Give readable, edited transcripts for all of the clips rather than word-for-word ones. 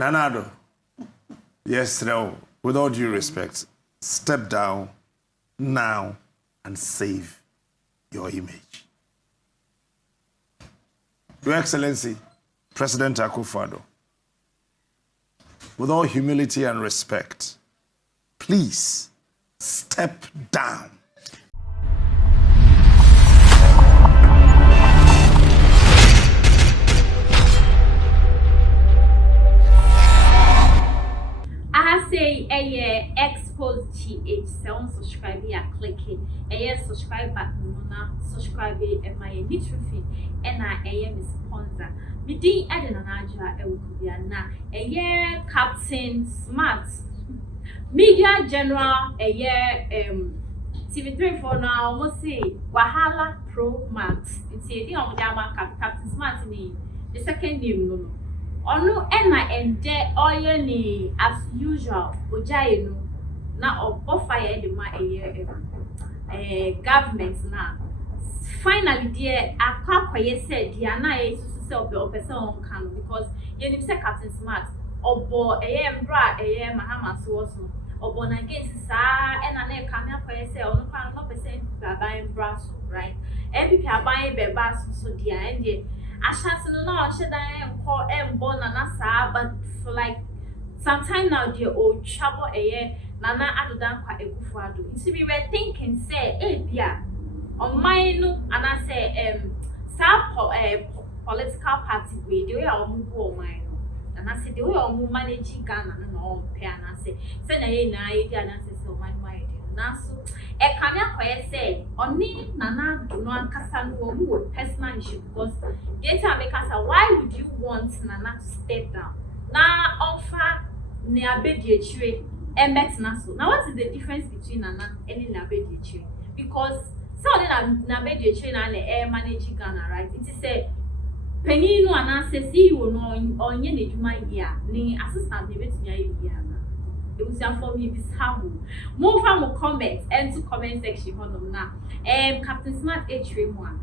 Nanado, yes, no, with all due respect, step down now and save your image. Your Excellency, President Akufo-Addo, with all humility and respect, please step down. Say a Xposed TH, someone subscribe here, click it. A subscribe button, subscribe and my initial feed, and I am sponsor. Me ding adding an aja, a Captain Smart Media General, TV3 for now, must say Wahala Pro Max. It's a on Captain Smart name, the second name. Onu ena ende oye ni as usual ojaye no na fire the ma government na finally there akwakoye said dia na susu se opese on kan because you nim say Captain Smart obo mbra mahama so so obo na against sa ena na kan akwaye say onu kan no percent aban mbra so right MPP aban be ba so dia ende Ashasino no shedan call born and but for like some time now the old trouble Nana Addo kwa Akufo-Addo. You see we were thinking say bia on my no and I say political party we the way on go mine and I say the way on manage Ghana no on pay and I say na idea and I say so my na so e kanya koye say oni Nana do no ankasa no with personal issue because later make us why would you want Nana to step down na offer ne abedi echire emetna so now what is the difference between Nana and ne abedi echire because so na abedi echire na na manage Ghana right it is say penny no ana say CEO no onye ne dwuma here ni assistant ne betumi ayi here na it was for me this hamu move from comment and to comment section on na Captain Smart H1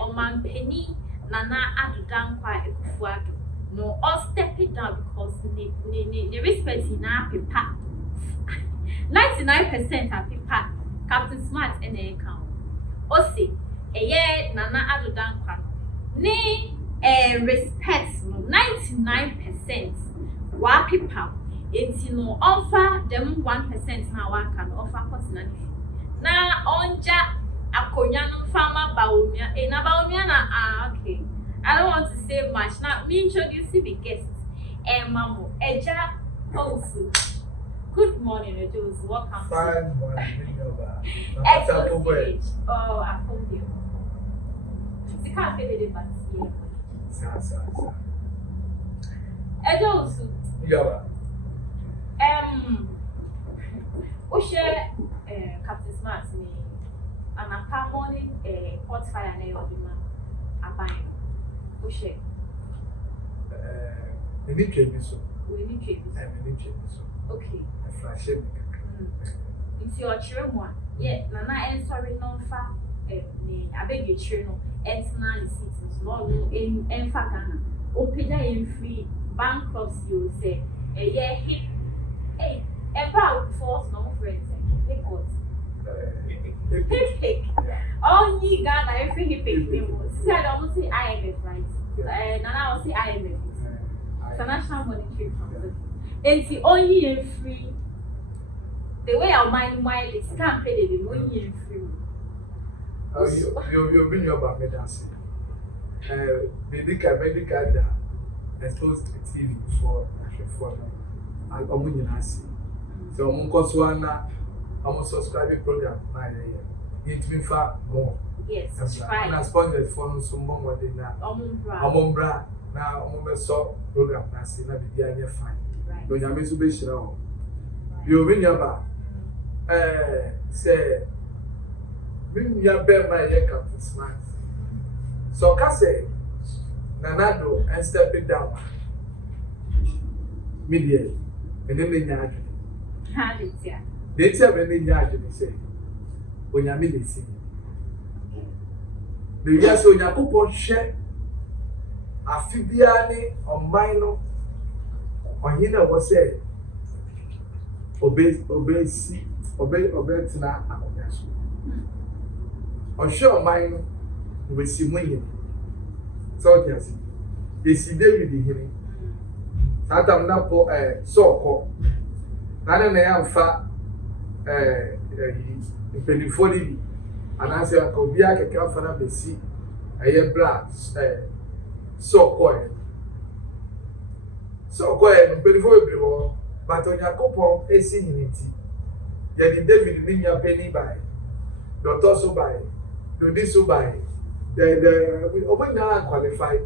on man penny Nana Addo kwa Akufo-Addo no all step it down because the respect in our paper 99% are paper Captain Smart and the account osi Nana Addo kwa ni respect no 99% wa paper it's no offer them 1% na wa can offer personally na onja akonya no farmer baumia na baumia na okay I don't want to say much now me introduce the guest mamo eja also good morning Ejo's welcome fine morning Xposed oh I told you you can't feel it but sa Ejo's yeah we share Captain Smart me and a morning hot fire na your demand aban we share we need to so okay flash it's your children yeah Nana and sorry no fa ni abeg children no entna receipts no en fa Ghana open in free bankruptcy you say yeah hit hey about force no friends take what pick all ye Ghana every he pick them said almost say IMF right Nana will say IMF International Monetary Fund and see only in free the way our mind is can't pay the only in free you've been your back medicine medical that exposed to TV for so I'm subscribing program it means far more yes subscribe and I sponsor for some more than that Omombra now so program na see na be fine no nyame so be shira ho you win your back say win your bear my Captain Smart so ka say Nana Addo and step it down media and then they nyaju they tell me they nyaju say onyame dey see the yes onyakopo hwe afibia ni omban no on here was said obey tina akonyaso on sure mine we see money so yes esi David here satam na po so ko na ya mfa penifoli anase akobia keke afa na besi bra so ko penifoli bro but on yakopon esi hiniti ya di David ni nya penny by doctor so by do this so by the obanya qualify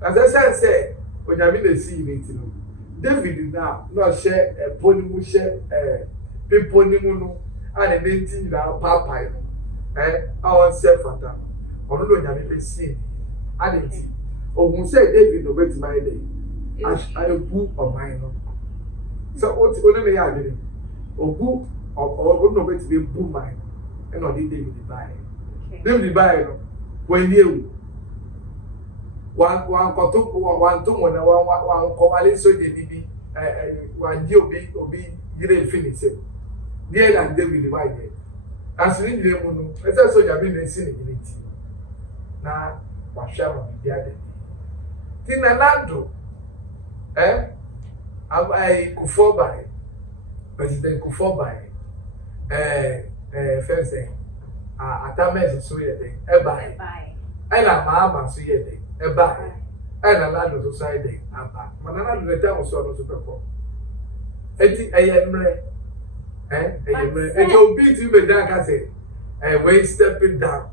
as I say onyame na si hiniti no David na no share ponimu share peponimu no and the na papa no our self fata ono no onyame be si and it ohun say David no bet my day I bu on mine no so what ono me ya adere ogu or no bet be bu mine and no David buy David buy no when you one to one kowale so de bibi one ji obi dire finish there than David buy there as we dey mu no ese so ya be na si ni unity na wa hwa ma bi ade ti na lando I Kufo by President Kufo by first thing Atames so ye dey buy ela mama so ye dey buy ela lando so side dey aba manana do dey so no so pepo enti eyemre eyemre enti obi ti be dan ka say we stepping down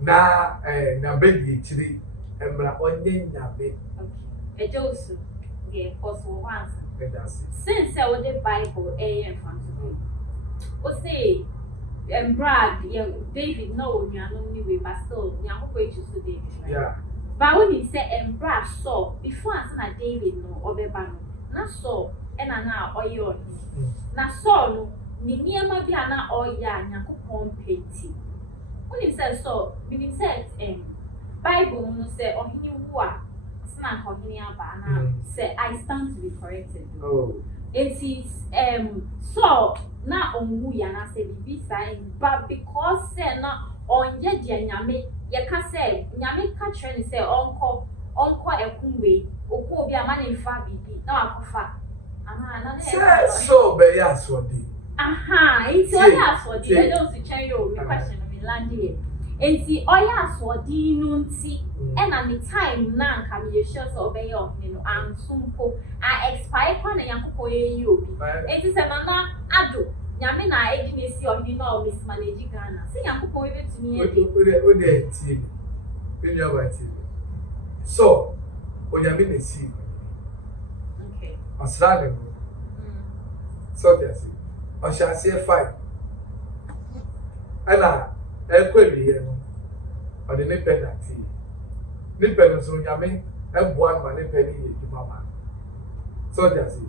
na na bedi chiri emra onye nyabe okay ejosu yeah possible once that's it since the Bible in front of me o say Brad David no nyano ni we but still nyako go choose David right yeah but when he say Brad saw before answer na David no obeba no na saw na oyo na saw no ni niema bia na oya nyako competi when he said so meaning said Bible no say ohini wu a na kohini aba na say I stand to be corrected oh it is so na onwu ya na say bibi sign but because say na onye dia nyame ye ka say nyame ka kire ni say onko ekunwe okun obi ama na fa bibi na wakofa aha na say so be ya so di aha it's all ya so di I don't see change your question me land here enti oya so di no nti na the time na nka me sure so obey ohne no ansumpo a expire kwa na yankopɔ ye obi enti se na Addo nyame na ejine si ohne na o mismanage Ghana se yankopɔ we betumi e o de tie me nua ba tie so onyame na si okay asrade no so just o sha se fight ana ekwebiye no o de ne penalty ni pẹ̀lú so nyame ẹ̀bùn ma ní pẹ̀lú yẹ jùmọ̀ ma sọ́jà sí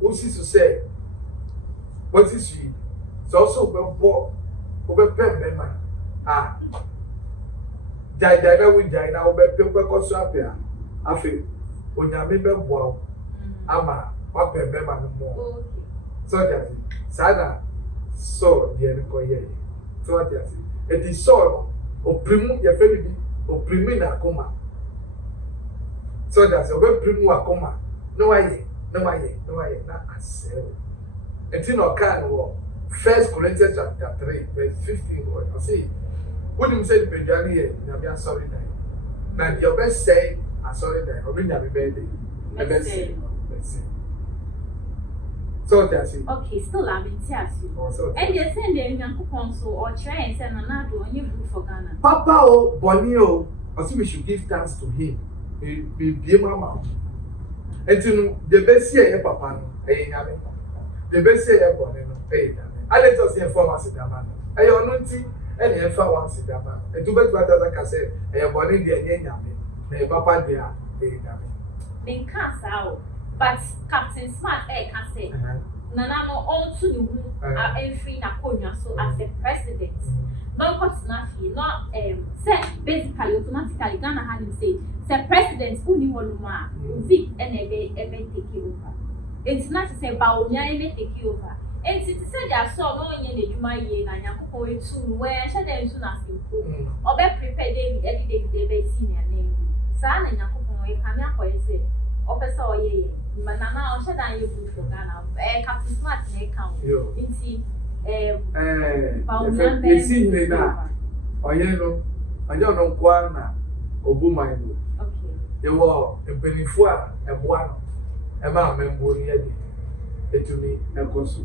wo sì so sẹ́ wọ́n ti sùn yìí sọ́sọ́ o bẹ pẹ́ mẹ́ma jàìjàì náà wí jàì náà o bẹ pẹ́ kọ́ sọ àpẹ́ àfẹ́ onyame bẹ bọ̀ ọ́ ama wà pẹ́ mẹ́ma ní mọ́ sọ́jà sí sáadà sọ diẹ ní kọ́ yẹ sọ́jà sí ètí sọ̀rọ̀ òpirimu yẹ fẹ́ mi bi. Oprimi na akoma so that's obe primu akoma no waye na asel enti no kan wo 1 Corinthians chapter 3 verse 15 word I say when you say the bedani here na be sorry na your best say sorry that obi na be birthday best say so that's it okay still I'm in tears and they send them yankopon so or try and say na do only good for Ghana papa o boni o I we should give thanks to him be mama enti no the best here papa no nyame the best here boni no nyame ale to say information dama no ono nti ene enfa wan se dama etu betu ata ka say boni de nyame na papa de nyame then can't out but Captain Smart can say Nana no also the who are every na konya so as a president. No cotton not say basically automatically Ghana had him say the president only one man vic and ever take over. It's not to say about any take over. And it said that so no any juma ye na yakoko etu where shall them soon as simple or be prepared every day they senior name. Sa na yakoko e come akwa officer oye manana o shada ye good for Ghana captain smart na account nti esi ni na oye no anya no kwa na obu man no okay ye wo empenifo a eboa no e ma membo ni ye etumi ekoso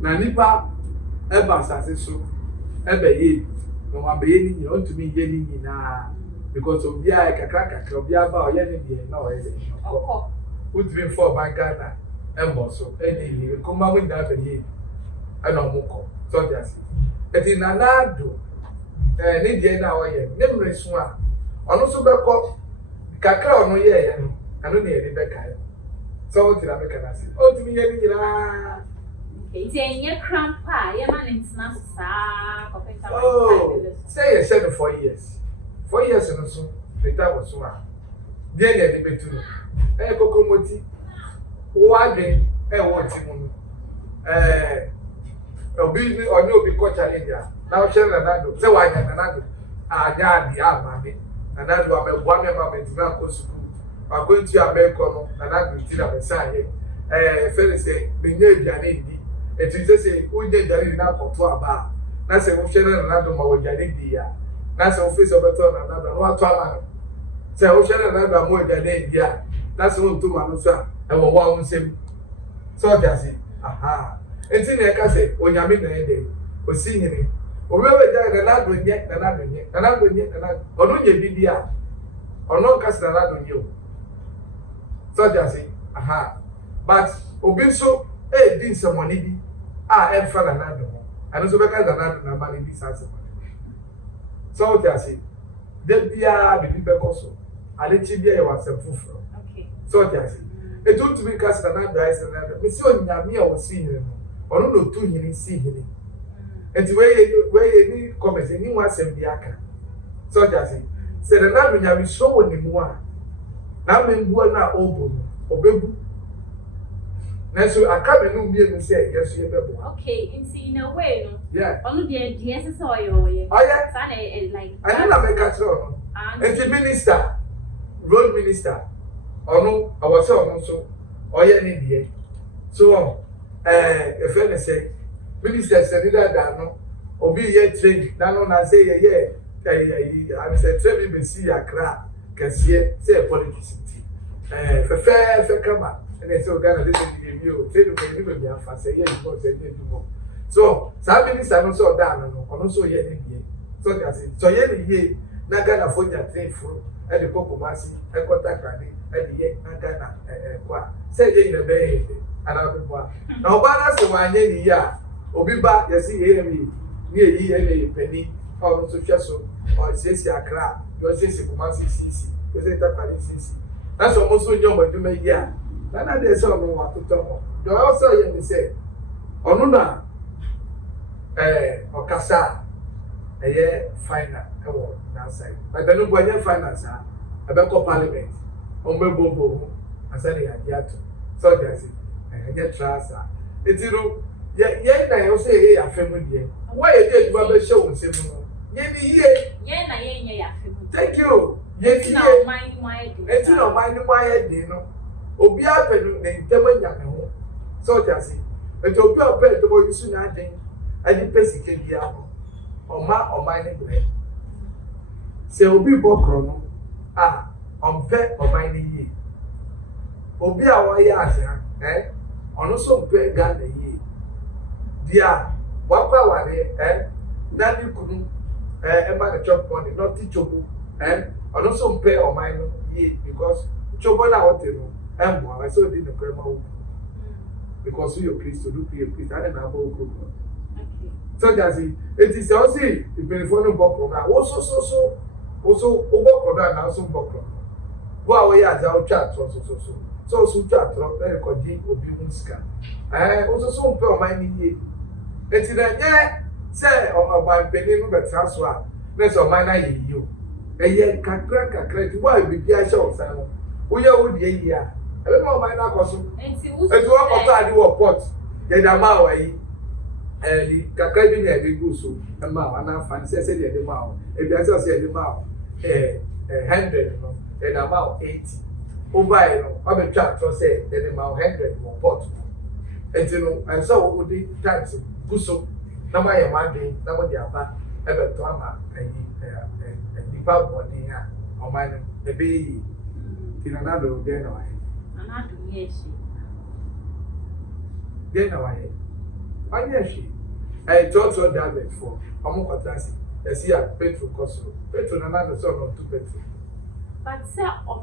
na nipa e ba sase so e be ye no wa be ye ni ontumi ye ni na because obi a kakra obi aba oye ni die na oye de okay utbi for Ghana embo so eni kuma mu da be ye ana omuko so just eti na Addo ni die na oye ne mresu a ono so be ko kakra ono ye ye no ano ne ye be kai so o tira be kana si o timi ye ni gira eti enye crampa ye man ntina sa ko penta say ye said 4 years 4 years no so the time was so a die ne be betu kokomoti wo adwen wo timu obi oni obi ko challenge na o chere na Addo se wa nya na Addo anya adi amame na Addo amegwa me ma metima ko suku akwentu abeko no na Addo ti na besaye fere se benye aduane ndi etu se unye aduane na koto aba na se wo chere na Addo ma wo aduane ndi ya na se wo face obeto na Addo no ato ama no se wo chere na Addo amo aduane ndi ya that's one to man so e wo wa unsem so just aha enti na e ka se onyame na e de o si hini o we ja na Addo nye na Addo nye ono nye bibia ono ka se na Addo nye o so just aha but obi so e di nsomoni bi a e fa na Addo ano so be ka na Addo na mani bi sa se so just de bia bi be ko so ale chi bia e wa se fufuro so just it don't mean cast na Addo is na Addo me si onyame a wo si hini no ono no tu hini si hini enti we ni comment ni wa sem bi aka so just say na Addo nyame so woni mu a na membu na obo no obebu na so aka me no bie no say yes ye bebo okay in a way no yeah ono de yes so oye sa na like I don't know make catch no enti minister road minister ono awose ono so oye ni die so if any say minister say that no obi ye train na no na say ye I say train be see akra kase say politics fe kama and so Ghana this is you say you can even be afa say ye go say ye do so sa minister no so da no ono so ye ni die so that say so ye ni ye na Ghana for ya train for e de kokomasi e kontakane ye Ghana kwa say ye na be ana bwa na obara se wanye ni ya obi ba yesi ye mi ni eyi e peni o so hweso o sesi akra yo sesi kumasi sisi yo sesi tapari sisi na so mo so nyom aduma yi a na de se o mo watoto mo yo also ye mi say onu na okasa ye final e wo na side but then go nye final sa e be ko parliament o me bobo asani ya diato so just get trasa etiro ye na yo say ye afemu die why ye dey do be show nsem no ye ni ye na ye nye ya afemu thank you ye ti na mind eti no mind my dey no obi apenu ne ntema nya me ho so just eti obi apenu to bo yusu na den ani pesike bia no o mind bre se obi bokro no onpe o mind yi obi a wo ya ase ono so mpe Ghana yi dia wakwa wale na ni kunu e ma the chop money not ti chobo ono so mpe o mind yi because chobo na what no I so did the grandma because you Christ do pray Christ and na bo ko so that's it is also the telephone bokro na wo so bokro na so bokro bo awe ya za o chat so So so twa tro e rekodi obi hu sika also so mpe o man ni eti na nye se o ba peni no betra so a na se o man na ye yi o eye kakra ti wa bi bia sha o san no wo ye wo die yi a ebe ma o man na koso eti wo ko to ade wo pot ye da ma wa yi di kakra bi na be go so ma ana fan se de de ma o e bia se de ma o 100 no e da ma o 80 o buy no o be twa to say de ma o 100 mo pot enti no and so wo di tax go so na ma ye ma de na mo di aba e be to ama nipa body a o ma no e be yi tinanado de na wa Anado yeshi. de na wa ye anya shi to that before omo kwatasi e see a petrol cost petrol na na so no to petrol. But sir, oh,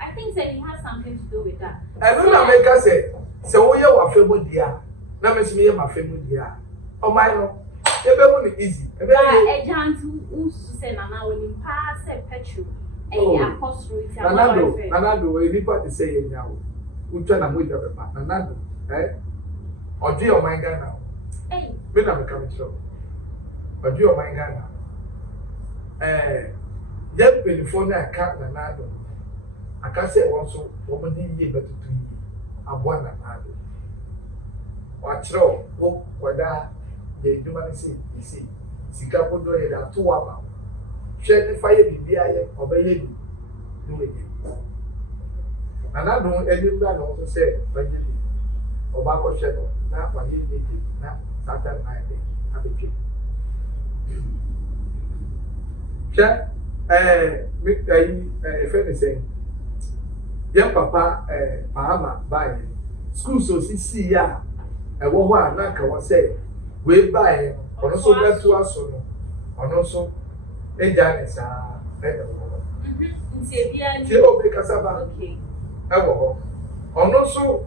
I think that it has something to do with that. I don't know make us say wo ye wa femu dia na me me ye ma femu dia o mai no e be mo ni easy e be e jantu unsu say na na woni pa say petrol e ya cost rate nanado we nipa te say ye nyawo utwa na mo ja be pa nanado oji o mai ga na me na me come show oji o mai ga na yep California aka nanado aka say won so wo mo di ye betutu yi abwa nanado wa chro wo kwada ye djuma ni si sika bodo ye da to wa ma hwe ni fa ye bibia ye obeye ni no we ye nanado eni bla no so say banye ni oba ko hwe no na wa ye ni na satan na ye abetwe me friend say young papa Bahama buy school so see ya e wo ho na ka wo say we buy ono so beto aso no ono so eja ne sa e de wo nti bia ti o be kasaba okay e wo ho ono so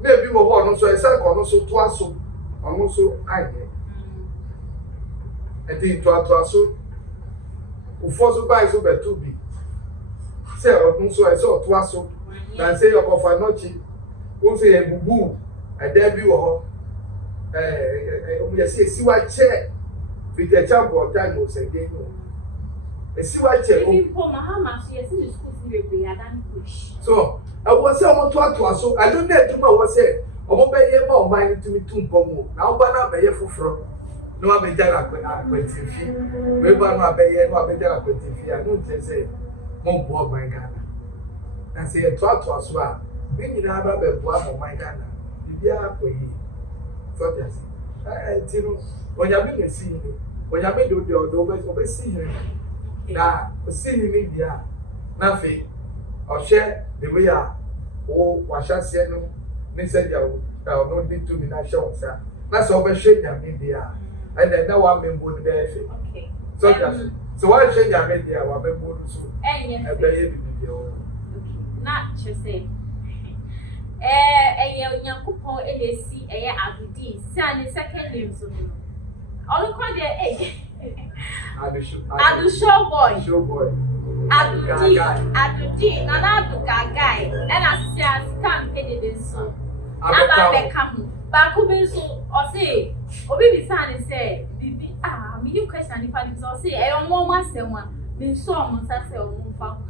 na bi wo ho ono so e sa ko ono so to aso ono so aye e di to aso ufoso buy so beto bi say on so e so to aso na say your for nochi won say e bubu e da bi wo ho o me say si wa che fit e champo time o say dey no e si wa che o people mahama so yes in school we be adan push so I was say o to aso I don't know tuma wo say o mo be ye ma o man tumi tu mpomo na o ba na be ye foforo no abejara kwetifi we ba no abeye no abejara kwetifi a no tese mo bo man Ghana na say to aso a bi nyina ba be bo mo man Ghana bibia koyi so just tino onya bi nsi ni onya bi do be si ni na o si ni bia na fe o share the way a o wa sha se no ni se dia o no di to mi na sha o sa na so be hwe nya mi bia and then now I'm member the BFA. Okay. So why change your media? I'm member so. Yes. Okay. Not just say. Nyankopon elesi Addo say ne second name so no. All call there Addo show boy. Show boy. Addo na Addo guy. And as say can pay the so. Aba be come. Ba ko be so o say obi bi san say bibi me you question if I so say e omo masem a me so omo sa say omo fa ko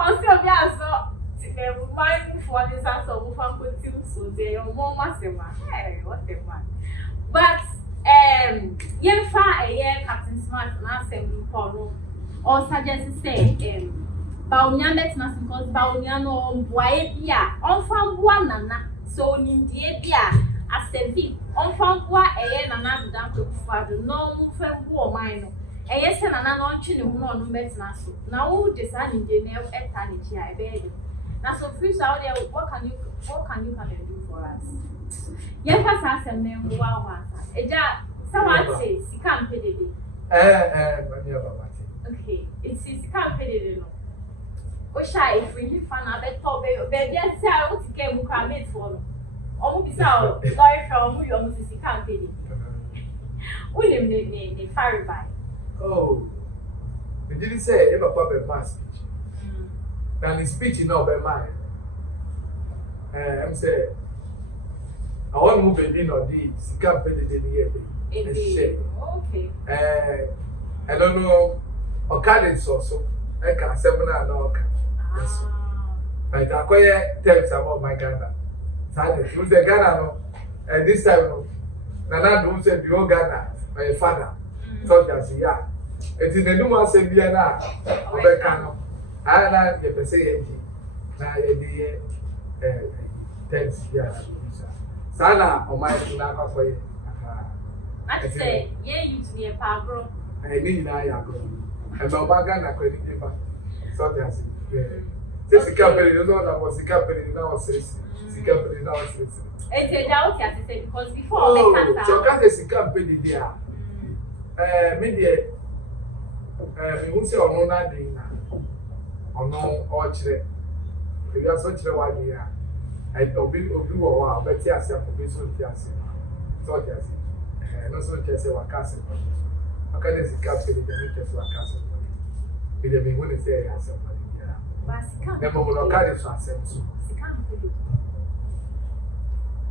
o say obi aso ti me mind for this as omo fa ko ti so dey omo masem a hey what the man but yen fa Captain Smart na say me for no or suggest say ba onya bet na because ba onya no boae bia on fa boa nana so nindie bia asevi on fanboa nana dan kokufado no mu fanboa man no se nana no ntwe ne hu no no betina so na wo de sa nindie na eta ne chi a ebe na so free so what can you come and do for us yen fa sa asem ne wo wa wa eja samate sika mpedede mania baba okay it's sika mpedede no o sha ifri ni fa na be to be bia say o ti ke mu ka mate for no omo bisa o lawyer from omo yo mo sisi campaign unim ne fire by oh we didn't say ever papa mask na the speech no be mine I'm say I want move in or the sika pede de here be okay I don't know okade so I can seminar na oka like akoye text about my Ghana so who's the Ghana no and this time no nana do say the Ghana my father so just yeah it is the new one say bia na obeka no ana the person eji na ye dey text ya sana o mai na akoye I say yeah you to the pagro ni na ya go e ba ba Ghana ko ni ba so just yeah sika pere no na was sika pere na was sika pere na was it's doubt ya say because before the cancer so can the sika pere dia me dey me won say ono na dey na ono o kire e ya so kire wa dey ya obi wo wa obeti ase ko be so ti ase so just no so kese wa kase akade sika pere dey kese wa kase e dey me won say ya ase Basika. Never will carry so sense.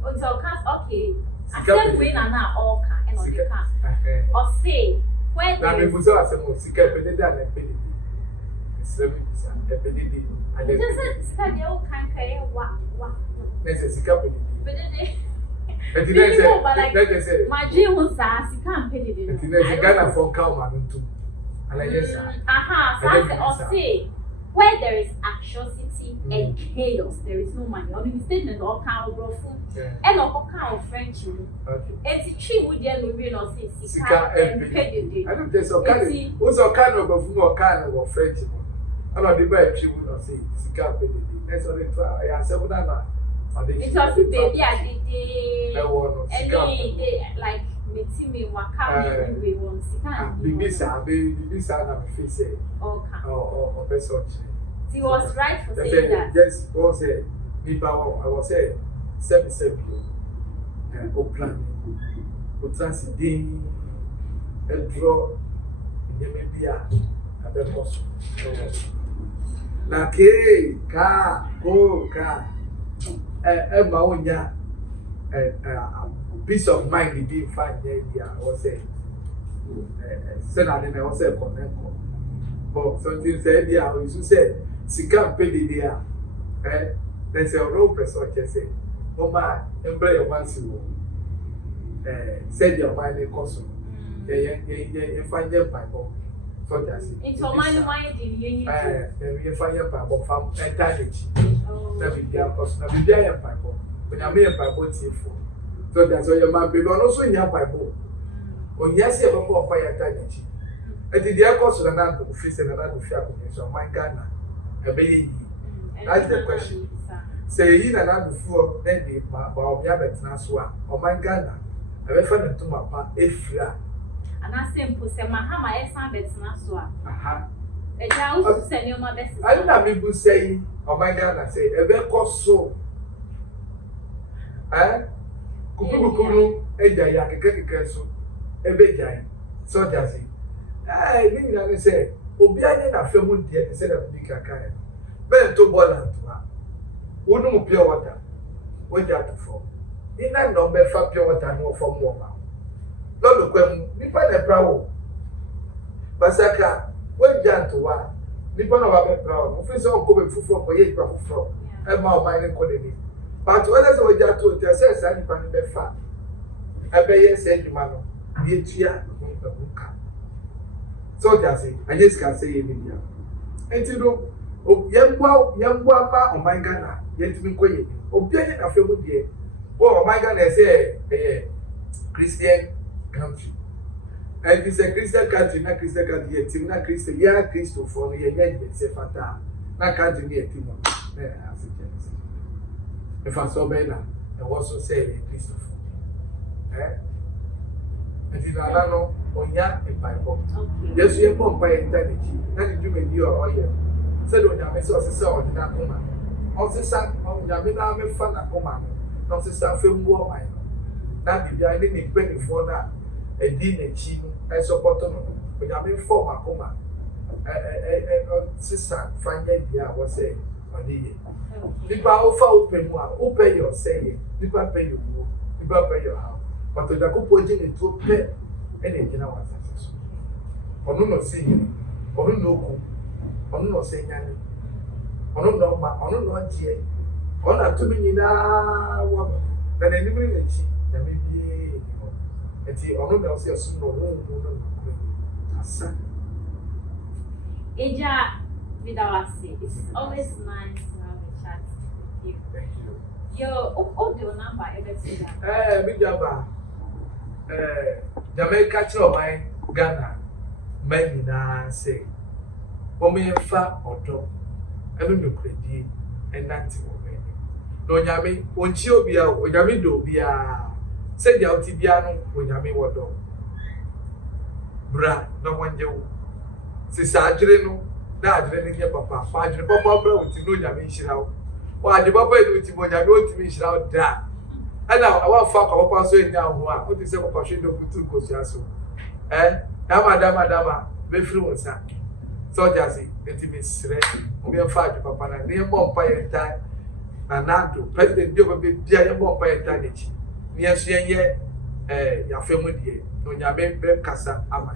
Okay. I said we na na all can and on the can. Or say where na me buso asemo sika pede da na pede. Islami bisa e pede di. Just sika dey all can kai wa. Na se sika pede. Pede. Eti na say my dream was sika pede di. Eti na say Ghana for cow man ntu. Ala yes. Or say where there is atrocity and chaos, there is no money. On the statement, all kind of food and all kind of French. Okay. And the tree would then be not say sika and pay. I don't there's all kind. What's all kind of food or kind of French? I don't the buy tree would not say sika pay. That's all it. I answer for that. It was the baby I did any like me waka we won sika. Bibisa na me face. Okay. Or person. He was right for saying that. Yes, was a people. I was say 7 and Oakland. Transidin, Edro, Nemebia, Abekos. Na ke ka go ka Maonia peace of mind be fine there. I was saying, Senate, I was saying, but something said, yeah, we should say, Sika pay the dia. There's a rope person can say, oh my, employ once you said your mind in costume. You find them by both. So that's it. It's all my you find your Bible from entirely. That be their costume, that be their Bible. When I mean Bible, so that's why your man be also in your Bible. When yes, you have a poor fire eternity. And the dear cost of another face and another fiacre, so my Ghana, a baby. That's the question. Say in another before, then the Baobia Naswa, or my Ghana, I refer to my pa, if you are. And I simple say, Mahama, I sound better Naswa. Aha. A child send you my best. I don't know people say, oh my Ghana, say, a very cost so. Kukuru, a jaya, so, a big giant, so does it. I mean, I say, Obiane na femu dear, said of Nika Kaya. Ben to Bola to her. Wouldn't pure water. What you have to form. In that number, for pure water, no from woman. Not the quem, Nipa the prow. Basaka, what you to one. Nipa no have a proud. Officer come from for 8 from. And my mind calling. But what else would you have to tell us? I didn't be fat. I bet you said you man. Yet, yeah, so that's it. I just can say it in here. And you know, young pa on my Ghana, yet to be quiet. Obeying a few years. Oh, my Ghana say a Christian country. And it's a Christian country, not Christian country, yet not Christian, yeah, Christo for me, and say Fata, not country near Timon. If I saw better, I also say Christo for me. And in Alano, on ya in Bible. Yes, you are by eternity. That is doing you or here. Said on your message, on Nakoma. Also, son, on Yamina, me fan a command. Not the staff film war mine. That be I didn't pay for that. A dinner chin, I support them. When I mean for my command. sister find idea was say money. Nipa ofa open mu a open your say nipa pay you nipa pay your house. But the couple jin to pay any gina was success. Onu no say onu no ku onu no say nyane onu no ma onu no tie ona to me nyina wa na na ni mi nchi na me bie eti onu na say so no no asa Eja Vidawasi, it's always nice to have a chat with you. thank you. Your audio number, everything. Mi jaba Jamaica cho my Ghana men na say Omefa odo enu no kredi enanti wo me no nyame onchi obia onyame do obia say dia otibia no onyame wodo bra na wanje wo sisa adwere no na adwere ne papa fa adwere papa bra oti no nyame nhira wo wa adwere papa e oti mo nyame oti nhira wo da ana wa fa kwa papa so enya ho a oti se papa hwe do putu kosia so dama be free wonsa soldiers eti me sire o me fa adwere papa na ne mo mpa yenta na nado president bi obe bia ye mo mpa yenta nechi ne yeso yenye ya femu die no nyame be kasa ama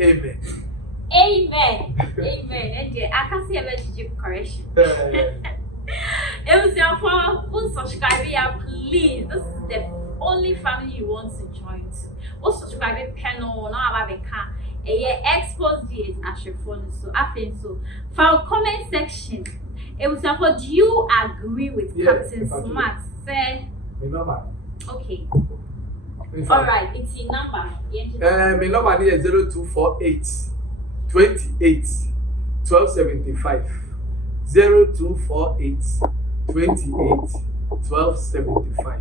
amen. Amen. And I can see a very correction. It was your for who subscribe here, please. This is the only family you want to join to. Who subscribe panel now about the car. Xposed is at your phone. So I think so. For comment section, it was for do you agree with Captain Smart? Say okay. All right, it's in number. My number is 0248 28 1275 0248 28 1275.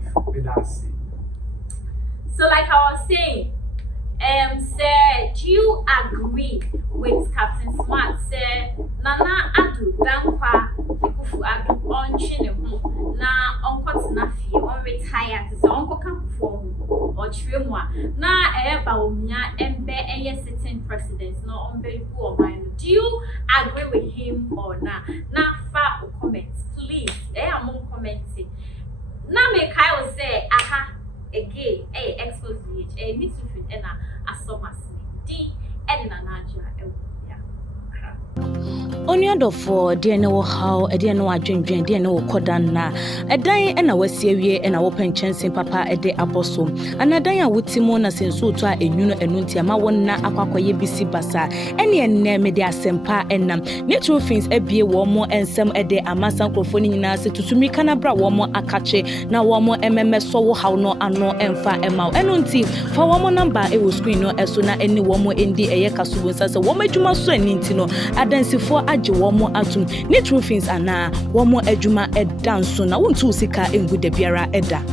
So like I was saying, sir, do you agree with Captain Smart? Sir, Nana Addo Dankwa Ikufu Addo on Chinemu na onko na fie on retire to so onko kan for or tremwa na eba omia embe eye sitting president no on be bu o mind. Do you agree with him or na fa comments please among commenting na me kai will say aha again Xposed need to fit na asomas di na naja Oniadofo de ne wo haw de ne wo adwendwen de ne wo kodan na edan na wasie wie na wo penchensen papa de aboso anadan a wotimo na senso to a enwunu enunti ama wonna akwakoye bisi basa ene enne me de asempa enam natural things abie wo mo ensem de amasan krofo ni nyina se tutumi kana bra wo mo akache na wo mo ememe so wo haw no ano emfa emaw enunti fa wo mo number e wo screen no eso na eni wo mo endi eye kasubo nsa se wo madwuma so aninti no adansifo age womo atum ne true things ana womo adwuma edanso na wontu sika engu da biara eda